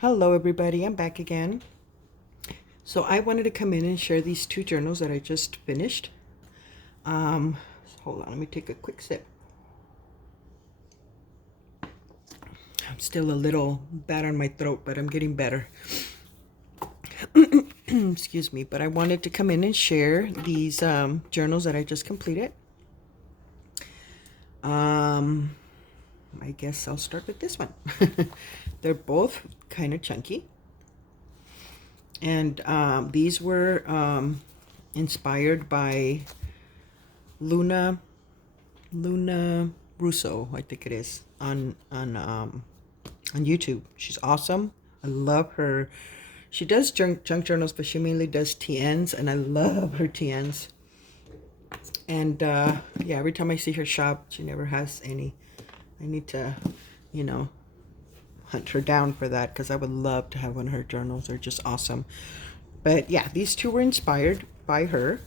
Hello everybody, I'm back again. So I wanted to come in and share these two journals that I just finished. Um, Hold on, let me take a quick sip. I'm still a little bad on my throat, but I'm getting better. Excuse me, but I wanted to come in and share these journals that I just completed. I guess I'll start with this one. They're both kind of chunky. And these were inspired by Luna Russo, I think it is, on YouTube. She's awesome. I love her. She does junk journals, but she mainly does TNs, and I love her TNs. And yeah, every time I see her shop, she never has any. I need to, you know, hunt her down for that because I would love to have one of her journals. They're just awesome. But yeah, these two were inspired by her.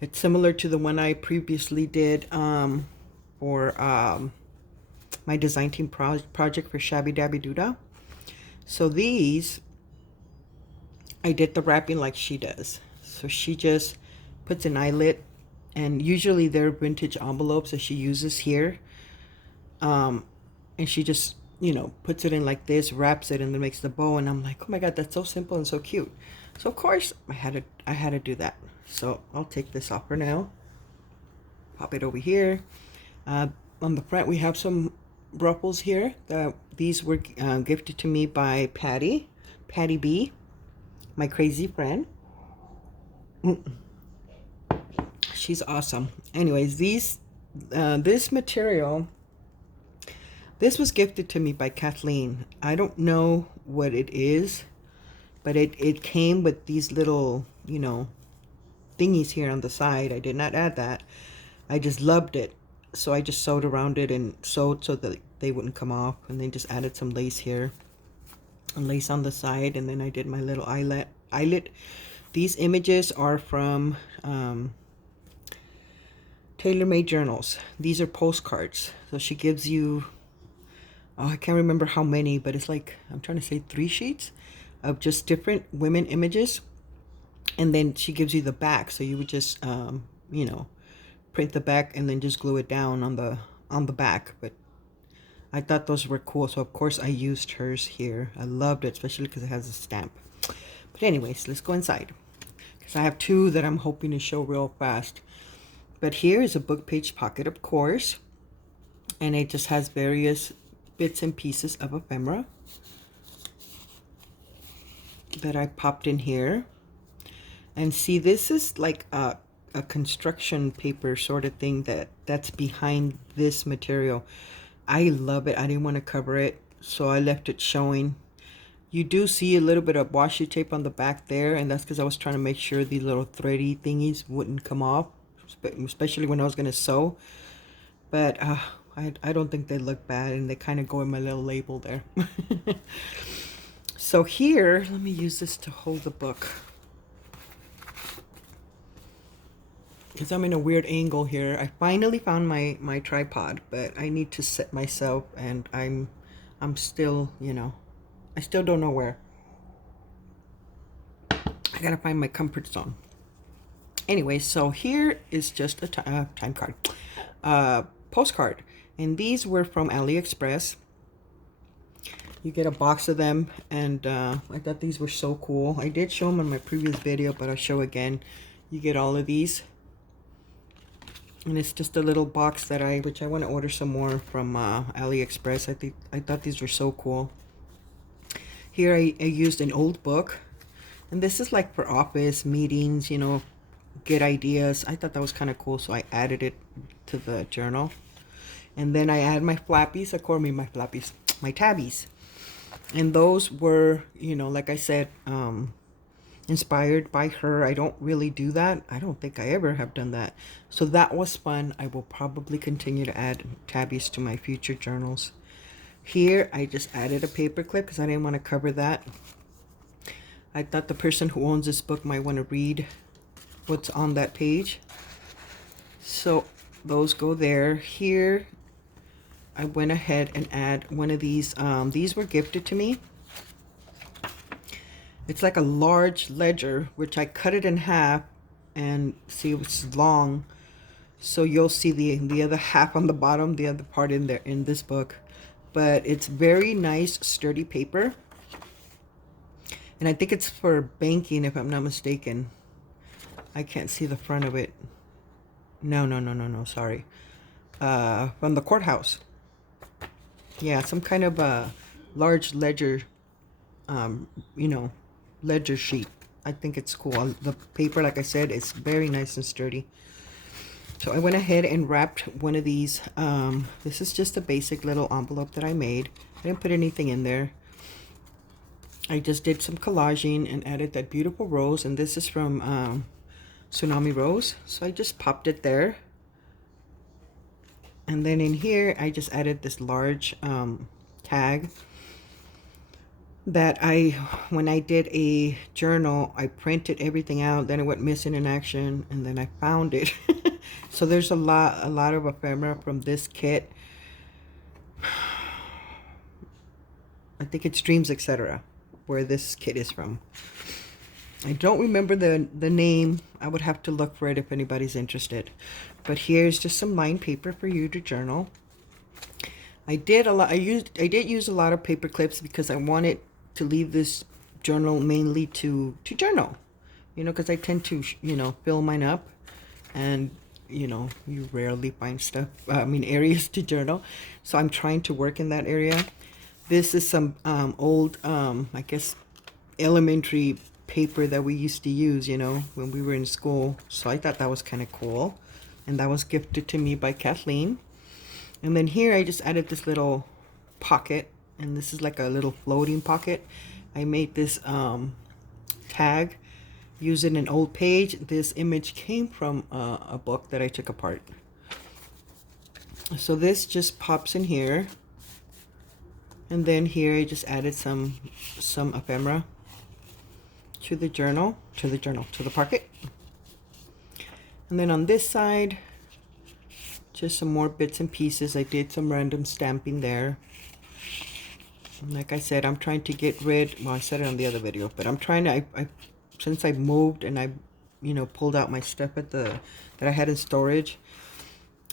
It's similar to the one I previously did for my design team project for Shabby Dabby Doodah. So these, I did the wrapping like she does. So she just puts an eyelet, and usually they're vintage envelopes that she uses here. And she just, puts it in like this, wraps it, and then makes the bow. And I'm like, oh my God, that's so simple and so cute. So of course I had to do that. So I'll take this off for now. Pop it over here. On the front, we have some ruffles here. These were gifted to me by Patty B, my crazy friend. She's awesome. Anyways, this material, this was gifted to me by Kathleen. I don't know what it is, but it came with these little, thingies here on the side. I did not add that. I just loved it. So I just sewed around it and sewed so that they wouldn't come off. And then just added some lace here. And lace on the side. And then I did my little eyelet. These images are from Tailor-Made Journals. These are postcards. So she gives you, I can't remember how many, but it's like, I'm trying to say 3 sheets of just different women images. And then she gives you the back. So you would just, print the back and then just glue it down on the back. But I thought those were cool, so of course I used hers here. I loved it, especially because it has a stamp. But anyways, let's go inside, because I have two that I'm hoping to show real fast. But here is a book page pocket, of course, and it just has various bits and pieces of ephemera that I popped in here. And see, this is like a construction paper sort of thing that's behind this material. I love it. I didn't want to cover it, so I left it showing. You do see a little bit of washi tape on the back there, and that's because I was trying to make sure these little thready thingies wouldn't come off, especially when I was going to sew. But I don't think they look bad, and they kind of go in my little label there. So here, let me use this to hold the book, because I'm in a weird angle here. I finally found my tripod, but I need to set myself, and I'm still, I still don't know where. I gotta find my comfort zone. Anyway, so here is just a time card, postcard, and these were from AliExpress. You get a box of them, and I thought these were so cool. I did show them in my previous video, but I'll show again. You get all of these. And it's just a little box which I want to order some more from AliExpress. I thought these were so cool. Here I used an old book, and this is like for office meetings, get ideas. I thought that was kind of cool, so I added it to the journal. And then I add my flappies, my tabbies. And those were, like I said, inspired by her. I don't really do that. I don't think I ever have done that. So that was fun. I will probably continue to add tabbies to my future journals. Here, I just added a paper clip because I didn't want to cover that. I thought the person who owns this book might want to read what's on that page. So those go there. Here, I went ahead and add one of these. These were gifted to me. It's like a large ledger, which I cut it in half, and see it's long. So you'll see the other half on the bottom, the other part in there in this book. But it's very nice, sturdy paper. And I think it's for banking, if I'm not mistaken. I can't see the front of it. No, sorry. From the courthouse. Yeah, some kind of a large ledger, you know, ledger sheet. I think it's cool. The paper, like I said, is very nice and sturdy. So I went ahead and wrapped one of these. This is just a basic little envelope that I made. I didn't put anything in there. I just did some collaging and added that beautiful rose. And this is from Tsunami Rose. So I just popped it there. And then in here, I just added this large tag that when I did a journal, I printed everything out. Then it went missing in action, and then I found it. So there's a lot of ephemera from this kit. I think it's Dreams, etc., where this kit is from. I don't remember the name. I would have to look for it if anybody's interested. But here's just some lined paper for you to journal. I did use a lot of paper clips because I wanted to leave this journal mainly to journal. You know, because I tend to, you know, fill mine up, and you know, you rarely find areas to journal. So I'm trying to work in that area. This is some old, I guess, elementary paper that we used to use, you know, when we were in school. So I thought that was kind of cool. And that was gifted to me by Kathleen. And then here I just added this little pocket. And this is like a little floating pocket. I made this tag using an old page. This image came from a book that I took apart. So this just pops in here. And then here I just added some ephemera to the pocket. And then on this side, just some more bits and pieces. I did some random stamping there. And like I said, I'm trying to get rid, well, I said it on the other video, but I'm trying to, since I moved and I, you know, pulled out my stuff that I had in storage,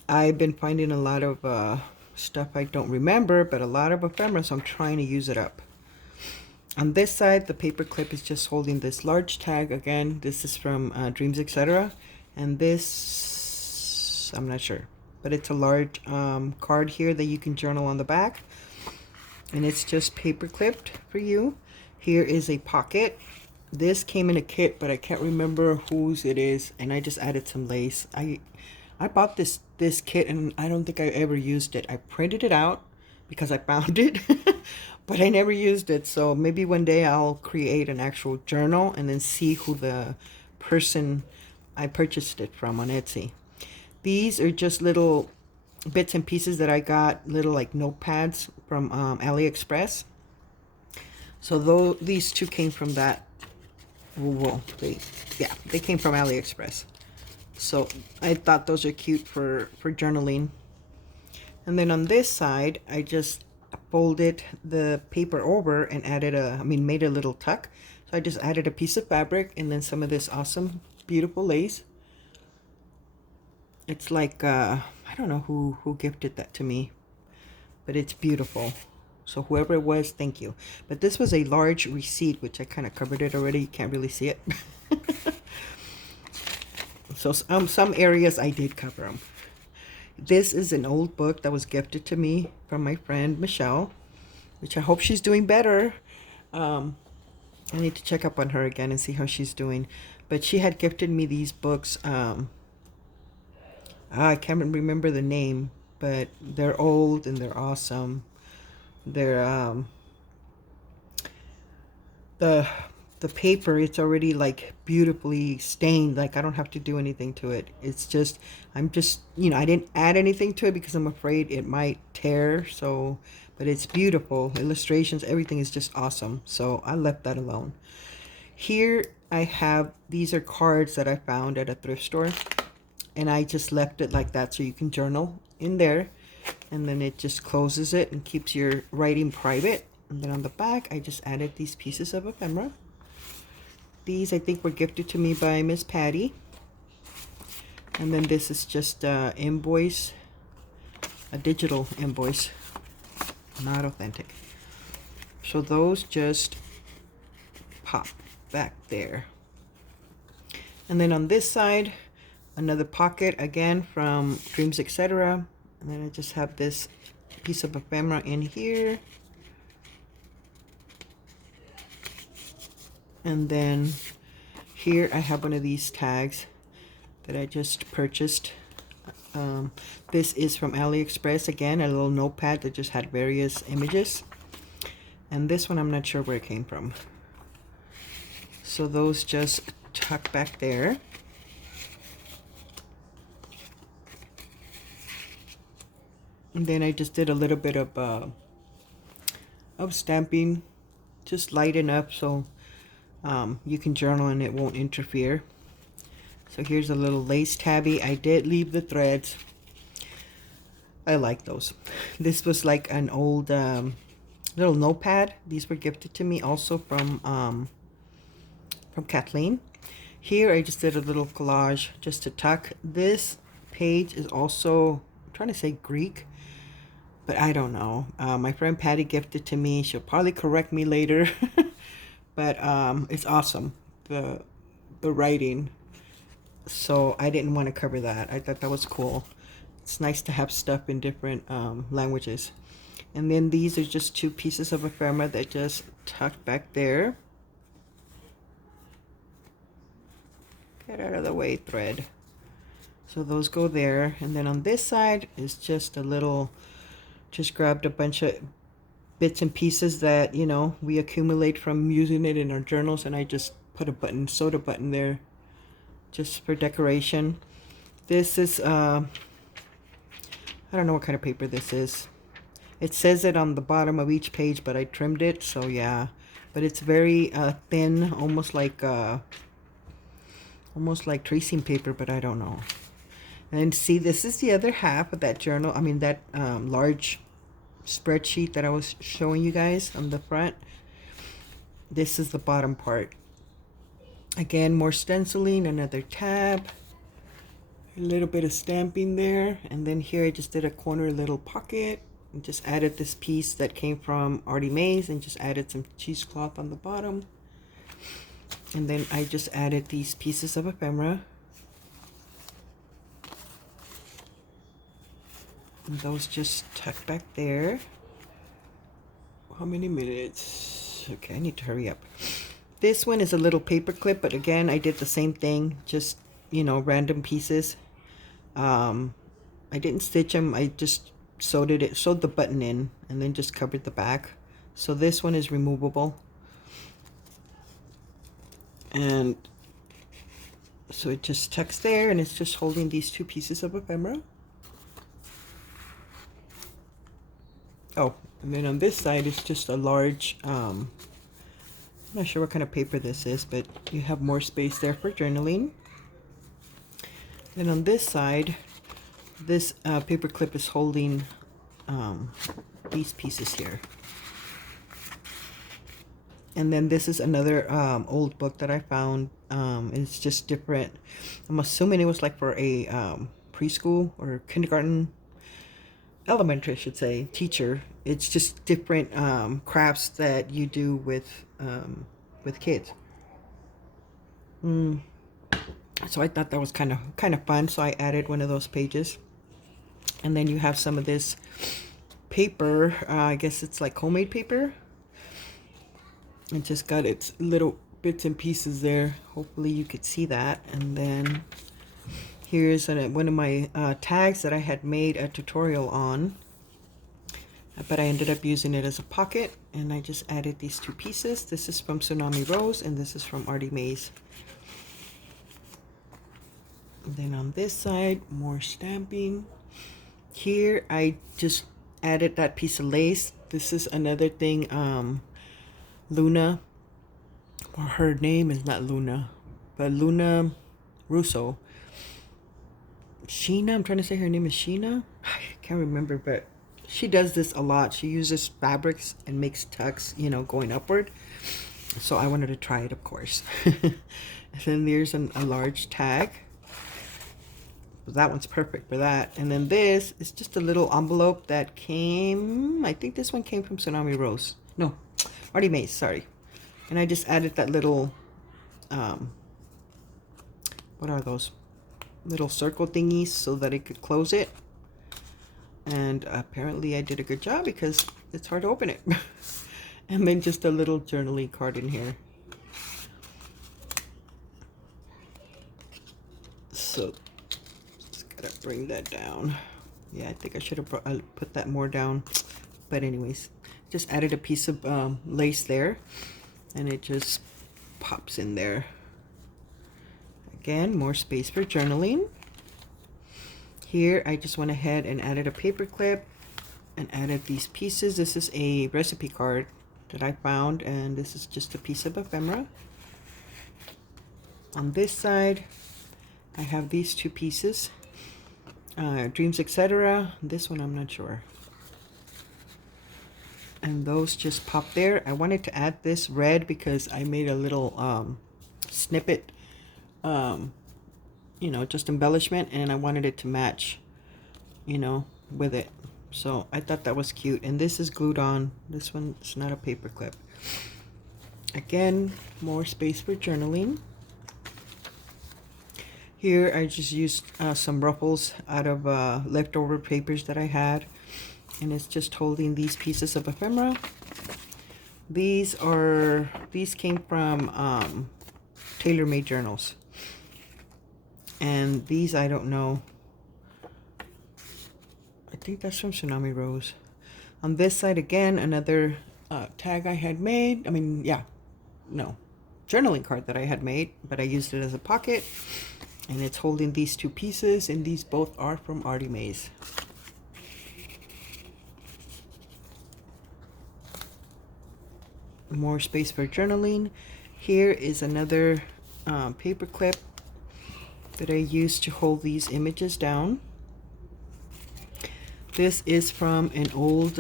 I've been finding a lot of stuff I don't remember, but a lot of ephemera, so I'm trying to use it up. On this side, the paper clip is just holding this large tag. Again, this is from Dreams, etc. And this, I'm not sure, but it's a large card here that you can journal on the back. And it's just paper clipped for you. Here is a pocket. This came in a kit, but I can't remember whose it is. And I just added some lace. I bought this kit and I don't think I ever used it. I printed it out because I found it, but I never used it. So maybe one day I'll create an actual journal and then see who the person I purchased it from on Etsy. These are just little bits and pieces that I got, little like notepads from AliExpress. So these two came from that. Well, they came from AliExpress. So I thought those are cute for journaling. And then on this side, I just folded the paper over and made a little tuck. So I just added a piece of fabric and then some of this awesome, beautiful lace. It's like, I don't know who gifted that to me, but it's beautiful. So whoever it was, thank you. But this was a large receipt, which I kind of covered it already. You can't really see it. So some areas I did cover them. This is an old book that was gifted to me from my friend Michelle, which I hope she's doing better. I need to check up on her again and see how she's doing. But she had gifted me these books. I can't remember the name, but they're old and they're awesome. They're the paper, it's already like beautifully stained. Like I don't have to do anything to it. It's just, I'm just, you know, I didn't add anything to it because I'm afraid it might tear. So, but it's beautiful. Illustrations, everything is just awesome. So I left that alone. Here I have, these are cards that I found at a thrift store. And I just left it like that so you can journal in there. and then it just closes it and keeps your writing private. And then on the back, I just added these pieces of ephemera. These I think were gifted to me by Miss Patty. And then this is just a invoice, a digital invoice, not authentic. So those just pop back there. And then on this side, another pocket again from Dreams Etc. And then I just have this piece of ephemera in here. And then here I have one of these tags that I just purchased. This is from AliExpress. Again, a little notepad that just had various images. And this one, I'm not sure where it came from. So those just tuck back there. And then I just did a little bit of stamping, just light enough so you can journal and it won't interfere. So here's a little lace tabby. I did leave the threads. I like those. This was like an old little notepad. These were gifted to me also from Kathleen. Here I just did a little collage just to tuck. This page is also, I'm trying to say Greek, but I don't know. My friend Patty gifted to me. She'll probably correct me later. But it's awesome, the writing. So I didn't want to cover that. I thought that was cool. It's nice to have stuff in different languages. And then these are just two pieces of ephemera that just tucked back there. Get out of the way, thread. So those go there. And then on this side is just a little, just grabbed a bunch of bits and pieces that, you know, we accumulate from using it in our journals. And I just put a button, soda button there, just for decoration. This is, I don't know what kind of paper this is. It says it on the bottom of each page, but I trimmed it, so yeah. But it's very thin, almost like tracing paper, but I don't know. And see, this is the other half of that journal. I mean, that large spreadsheet that I was showing you guys on the front. This is the bottom part. Again, more stenciling, another tab, a little bit of stamping there. And then here I just did a corner little pocket and just added this piece that came from Artie Mae's and just added some cheesecloth on the bottom. And then I just added these pieces of ephemera. And those just tuck back there. How many minutes? Okay, I need to hurry up. This one is a little paper clip, but again, I did the same thing, just, you know, random pieces. I didn't stitch them, I just sewed the button in and then just covered the back. So this one is removable. And so it just tucks there, and it's just holding these two pieces of ephemera. Oh, and then on this side it's just a large, I'm not sure what kind of paper this is, but you have more space there for journaling. Then on this side, this paper clip is holding these pieces here. And then this is another old book that I found. It's just different. I'm assuming it was like for a preschool or kindergarten, elementary, I should say, teacher. It's just different crafts that you do with kids. So I thought that was kind of fun. So I added one of those pages. And then you have some of this paper. I guess it's like homemade paper. It just got its little bits and pieces there. Hopefully you could see that. And then here's one of my tags that I had made a tutorial on, but I ended up using it as a pocket, and I just added these two pieces. This is from Tsunami Rose, and this is from Artie Mae's. And then on this side, more stamping. Here I just added that piece of lace. This is another thing, Luna, or her name is not Luna, but Luna Russo. Sheena, I'm trying to say her name is Sheena. I can't remember, but She does this a lot. She uses fabrics and makes tucks, you know, going upward. So I wanted to try it, of course. And then there's a large tag. That one's perfect for that. And then this is just a little envelope that came, I think this one came from Tsunami Rose. No, Artie Mays, sorry. And I just added that little, what are those? Little circle thingies so that I could close it. And apparently I did a good job because it's hard to open it. And then just a little journaling card in here. So just gotta bring that down. Yeah, I think I should have put that more down. But anyways, just added a piece of lace there. And it just pops in there. Again, more space for journaling. Here, I just went ahead and added a paper clip and added these pieces. This is a recipe card that I found, and this is just a piece of ephemera. On this side, I have these two pieces, Dreams, etc. This one, I'm not sure. And those just pop there. I wanted to add this red because I made a little snippet, you know, just embellishment, and I wanted it to match, you know, with it. So I thought that was cute. And this is glued on. This one is not a paper clip. Again, more space for journaling. Here I just used some ruffles out of leftover papers that I had. And it's just holding these pieces of ephemera. These came from tailor-made journals. And these, I don't know. I think that's from Tsunami Rose. On this side, again, another tag I had made. Journaling card that I had made, but I used it as a pocket. And it's holding these two pieces, and these both are from Artie Mays. More space for journaling. Here is another paper clip that I used to hold these images down. This is from an old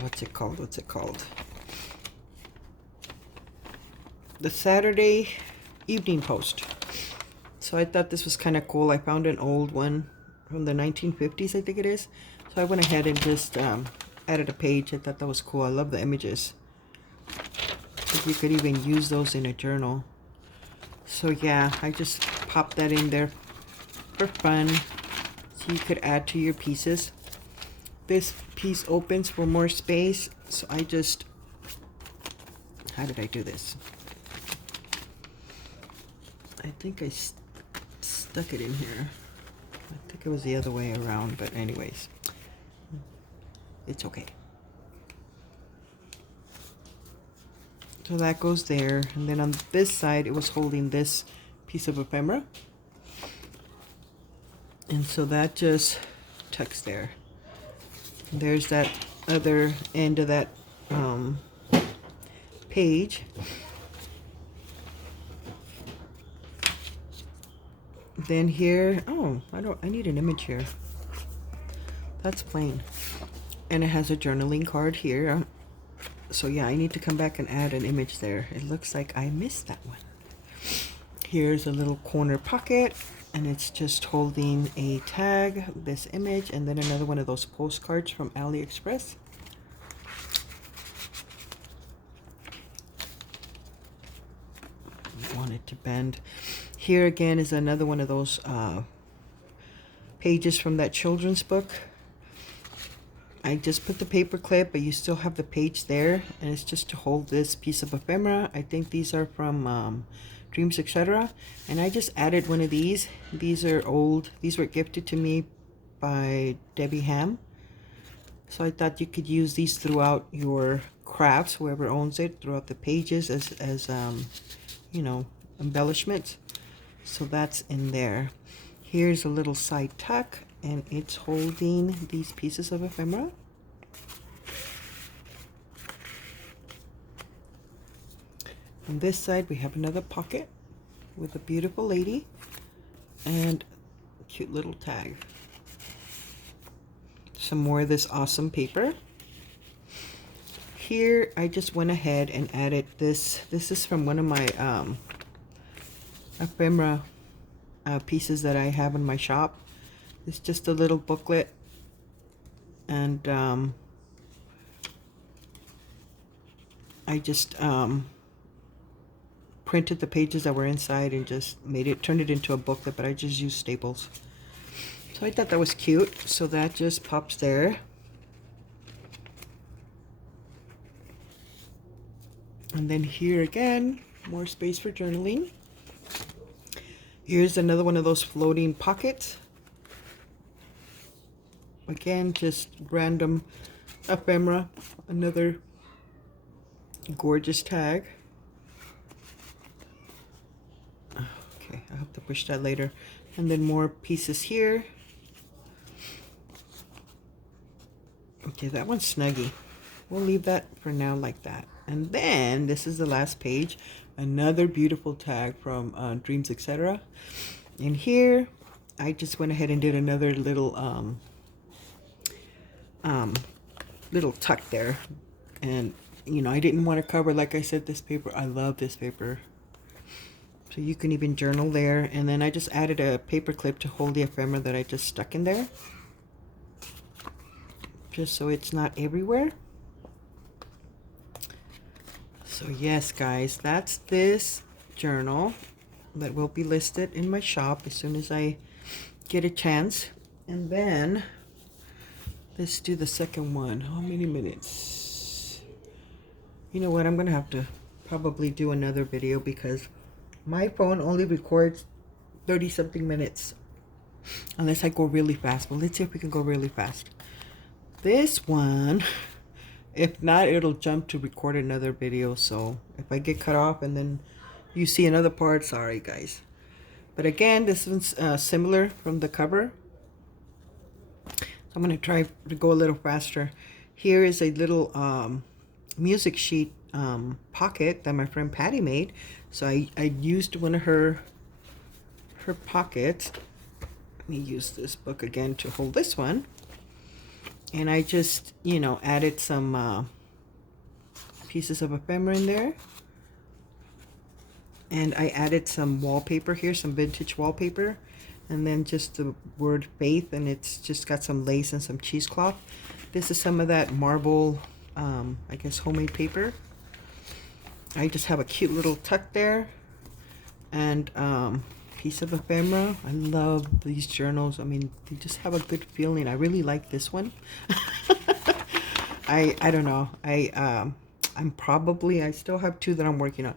what's it called? The Saturday Evening Post. So I thought this was kind of cool. I found an old one from the 1950s, I think it is. So I went ahead and just added a page. I thought that was cool. I love the images. I think you could even use those in a journal. So yeah, I just popped that in there for fun, so you could add to your pieces. This piece opens for more space, so I just, how did I do this? I think I stuck it in here. I think it was the other way around, but anyways, it's okay. So that goes there, and then on this side it was holding this piece of ephemera, and so that just tucks there. And there's that other end of that page. Then here, I need an image here. That's plain, and it has a journaling card here. So yeah, I need to come back and add an image there. It looks like I missed that one. Here's a little corner pocket, and it's just holding a tag, this image, and then another one of those postcards from AliExpress. I want it to bend. Here again is another one of those pages from that children's book. I just put the paper clip, but you still have the page there, and it's just to hold this piece of ephemera. I think these are from Dreams, etc. And I just added one of these. These are old. These were gifted to me by Debbie Ham. So I thought you could use these throughout your crafts, whoever owns it, throughout the pages as you know, embellishments. So that's in there. Here's a little side tuck, and it's holding these pieces of ephemera. On this side we have another pocket with a beautiful lady, and Cute little tag. Some more of this awesome paper. Here I just went ahead and added this. This is from one of my ephemera pieces that I have in my shop. It's just a little booklet, and I just printed the pages that were inside and just turned it into a booklet, but I just used staples. So I thought that was cute, so that just pops there. And then here again, more space for journaling. Here's another one of those floating pockets. Again, just random ephemera. Another gorgeous tag. Okay, I'll have to push that later. And then more pieces here. Okay, that one's snuggy. We'll leave that for now like that. And then this is the last page. Another beautiful tag from Dreams, etc. And here I just went ahead and did another little little tuck there. And you know, I didn't want to cover, like I said, this paper. I love this paper. So you can even journal there. And then I just added a paper clip to hold the ephemera that I just stuck in there, just so it's not everywhere. So yes, guys, that's this journal that will be listed in my shop as soon as I get a chance. And then let's do the second one. How many minutes? You know what? I'm gonna have to probably do another video because my phone only records 30-something minutes unless I go really fast. But let's see if we can go really fast. This one, if not, it'll jump to record another video. So if I get cut off and then you see another part, sorry guys. But again, this one's similar from the cover. So I'm going to try to go a little faster. Here is a little music sheet pocket that my friend Patty made. So I used one of her pockets. Let me use this book again to hold this one. And I just, you know, added some pieces of ephemera in there. And I added some wallpaper here, some vintage wallpaper. And then just the word faith, and it's just got some lace and some cheesecloth. This is some of that marble, I guess, homemade paper. I just have a cute little tuck there. And piece of ephemera. I love these journals. I mean, they just have a good feeling. I really like this one. I don't know. I still have two that I'm working on.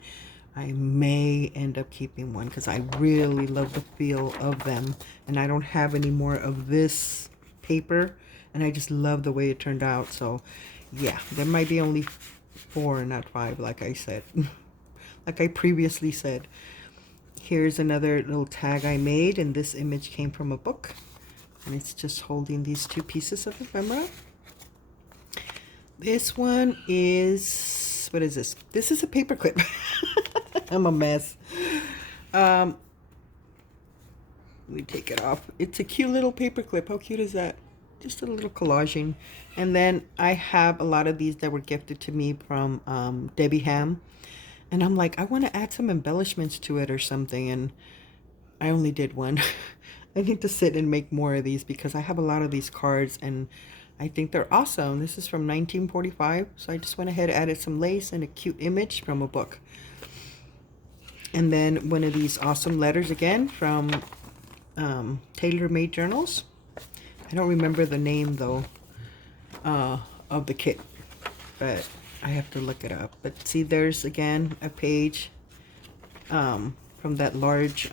I may end up keeping one because I really love the feel of them, and I don't have any more of this paper, and I just love the way it turned out. So yeah, there might be only 4, not 5, like I said. Like I previously said. Here's another little tag I made, and this image came from a book, and it's just holding these 2 pieces of ephemera. This one is, what is this? This is a paper clip. I'm a mess. Let me take it off. It's a cute little paper clip. How cute is that? Just a little collaging. And then I have a lot of these that were gifted to me from Debbie Ham. And I'm like, I want to add some embellishments to it or something. And I only did one. I need to sit and make more of these because I have a lot of these cards and I think they're awesome. This is from 1945. So I just went ahead and added some lace and a cute image from a book. And then one of these awesome letters again from Tailor-Made Journals. I don't remember the name though of the kit, but I have to look it up. But see, there's again a page from that large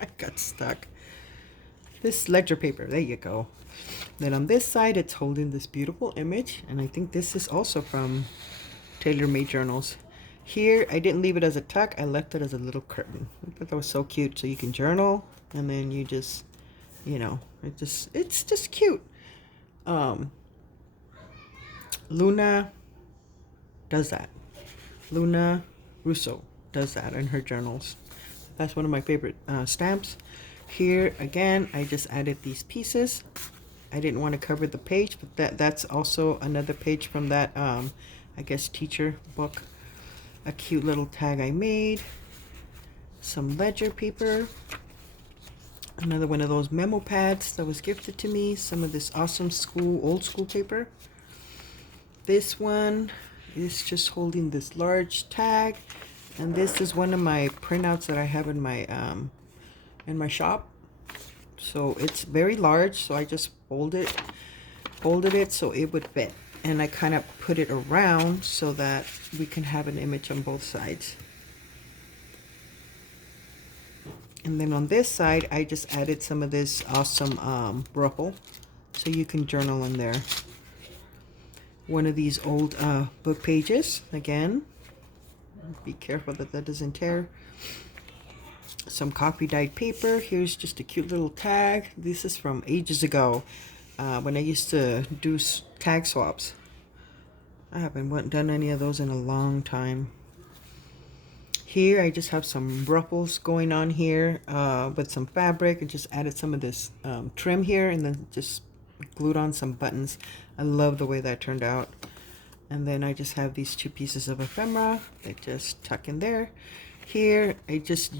I got stuck. This ledger paper, there you go. Then on this side, it's holding this beautiful image, and I think this is also from Tailor-Made Journals. Here, I didn't leave it as a tuck, I left it as a little curtain. I thought that was so cute. So you can journal, and then you just, you know, it's just cute. Um, Luna does that. Luna Russo does that in her journals. That's one of my favorite stamps. Here again, I just added these pieces. I didn't want to cover the page, but that's also another page from that, I guess, teacher book. A cute little tag I made. Some ledger paper. Another one of those memo pads that was gifted to me. Some of this awesome old school paper. This one is just holding this large tag. And this is one of my printouts that I have in my shop. So it's very large, so I just folded it so it would fit. And I kind of put it around so that we can have an image on both sides. And then on this side, I just added some of this awesome ruffle, so you can journal in there. One of these old book pages, again. Be careful that that doesn't tear. Some coffee dyed paper. Here's just a cute little tag. This is from ages ago when I used to do tag swaps. I haven't done any of those in a long time. Here I just have some ruffles going on here with some fabric. I just added some of this trim here and then just glued on some buttons. I love the way that turned out. And then I just have these two pieces of ephemera that just tuck in there. Here I just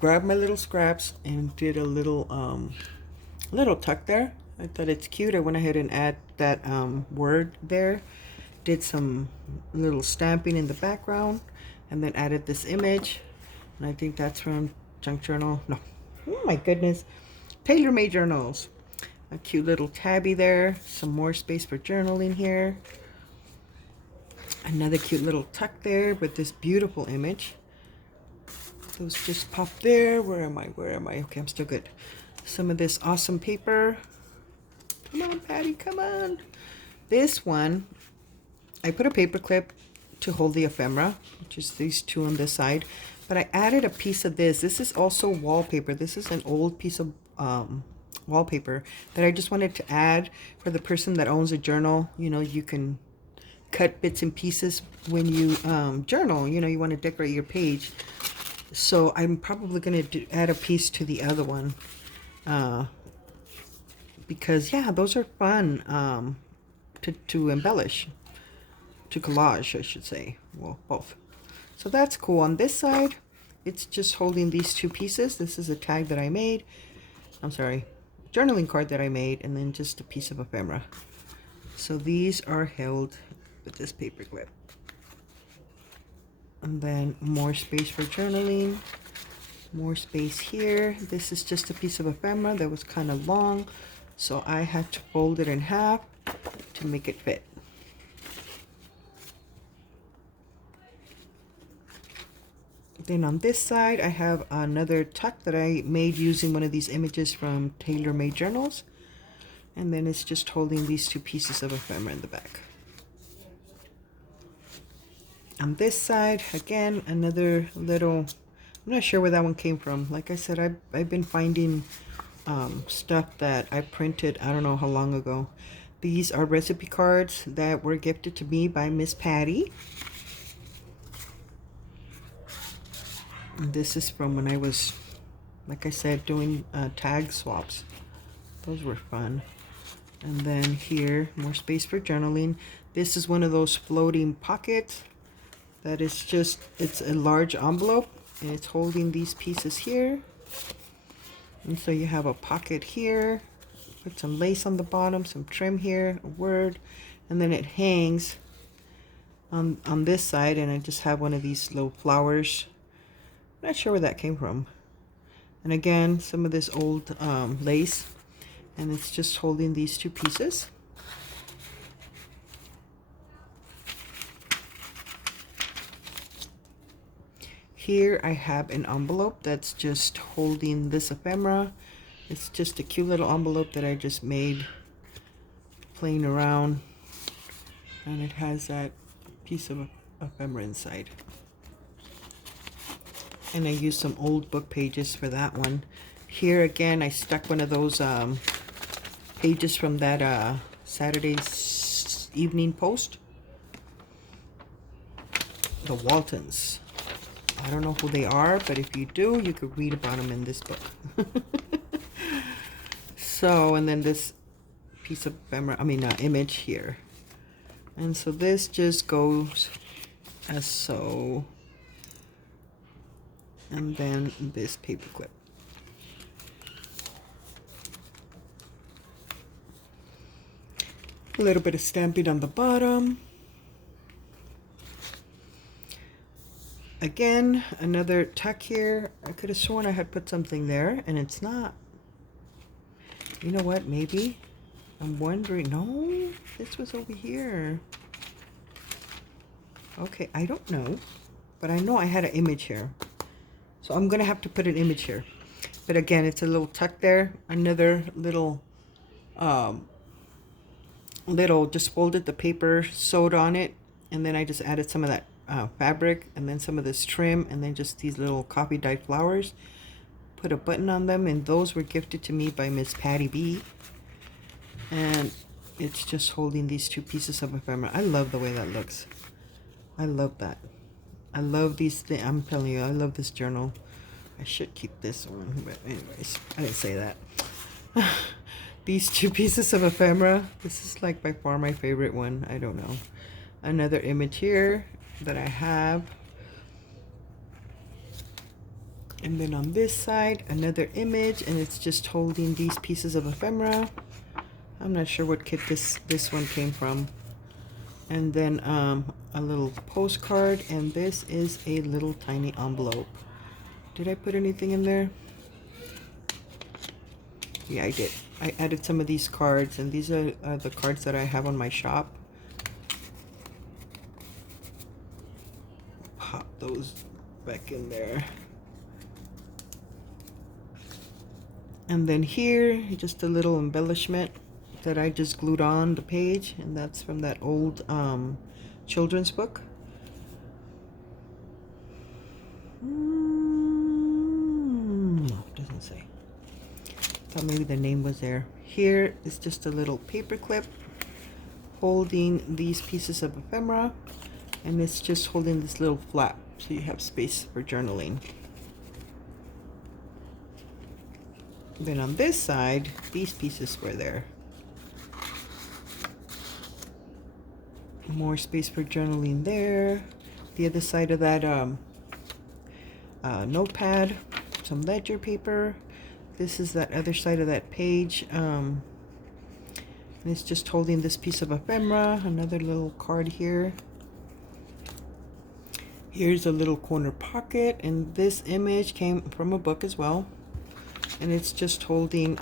grabbed my little scraps and did a little tuck there. I thought it's cute. I went ahead and add that word there. Did some little stamping in the background and then added this image. And I think that's from Junk Journal. No, oh my goodness. Tailor Made Journals. A cute little tabby there. Some more space for journaling here. Another cute little tuck there with this beautiful image. Those just pop there. Where am I? Okay, I'm still good. Some of this awesome paper. Come on, Patty, come on. This one, I put a paper clip to hold the ephemera, which is these two on this side. But I added a piece of this. This is also wallpaper. This is an old piece of wallpaper that I just wanted to add for the person that owns a journal. You know, you can cut bits and pieces when you journal. You know, you want to decorate your page. So I'm probably going to add a piece to the other one. Because, yeah, those are fun to embellish. To collage, I should say. Well, both. So that's cool. On this side, it's just holding these two pieces. This is a tag that I made. I'm sorry, journaling card that I made, and then just a piece of ephemera. So these are held with this paper clip. And then more space for journaling. More space here. This is just a piece of ephemera that was kind of long, so I had to fold it in half to make it fit. Then on this side, I have another tuck that I made using one of these images from Tailor Made Journals. And then it's just holding these two pieces of ephemera in the back. On this side, again, another little, I'm not sure where that one came from. Like I said, I've been finding stuff that I printed, I don't know how long ago. These are recipe cards that were gifted to me by Miss Patty. This is from when I was, like I said, doing tag swaps. Those were fun. And then here, more space for journaling. This is one of those floating pockets that is just, it's a large envelope and it's holding these pieces here. And so you have a pocket here, put some lace on the bottom, some trim here, a word, and then it hangs on this side, and I just have one of these little flowers. Not sure where that came from. And again, some of this old lace, and it's just holding these two pieces. Here I have an envelope that's just holding this ephemera. It's just a cute little envelope that I just made playing around, and it has that piece of ephemera inside. And I used some old book pages for that one. Here again, I stuck one of those pages from that Saturday's Evening Post. The Waltons. I don't know who they are, but if you do, you could read about them in this book. So, and then this piece of image here. And so this just goes as so. And then this paper clip. A little bit of stamping on the bottom. Again, another tuck here. I could have sworn I had put something there, and it's not. You know what? Maybe. I'm wondering. No, this was over here. Okay, I don't know. But I know I had an image here. So I'm going to have to put an image here. But again, it's a little tuck there. Another little, just folded the paper, sewed on it. And then I just added some of that fabric, and then some of this trim, and then just these little coffee dyed flowers. Put a button on them, and those were gifted to me by Miss Patty B. And it's just holding these two pieces of ephemera. I love the way that looks. I love that. I love these things. I'm telling you, I love this journal. I should keep this one, but anyways, I didn't say that. These two pieces of ephemera. This is like by far my favorite one. I don't know. Another image here that I have. And then on this side, another image, and it's just holding these pieces of ephemera. I'm not sure what kit this one came from. And then a little postcard, and this is a little tiny envelope. Did I put anything in there? Yeah, I did. I added some of these cards, and these are the cards that I have on my shop. Pop those back in there. And then here, just a little embellishment that I just glued on the page, and that's from that old children's book. Doesn't say. Thought maybe the name was there. Here is just a little paper clip holding these pieces of ephemera, and it's just holding this little flap so you have space for journaling. Then on this side, these pieces were there. More space for journaling there. The other side of that notepad, some ledger paper. This is that other side of that page. And it's just holding this piece of ephemera. Another little card here. Here's a little corner pocket, and this image came from a book as well. And it's just holding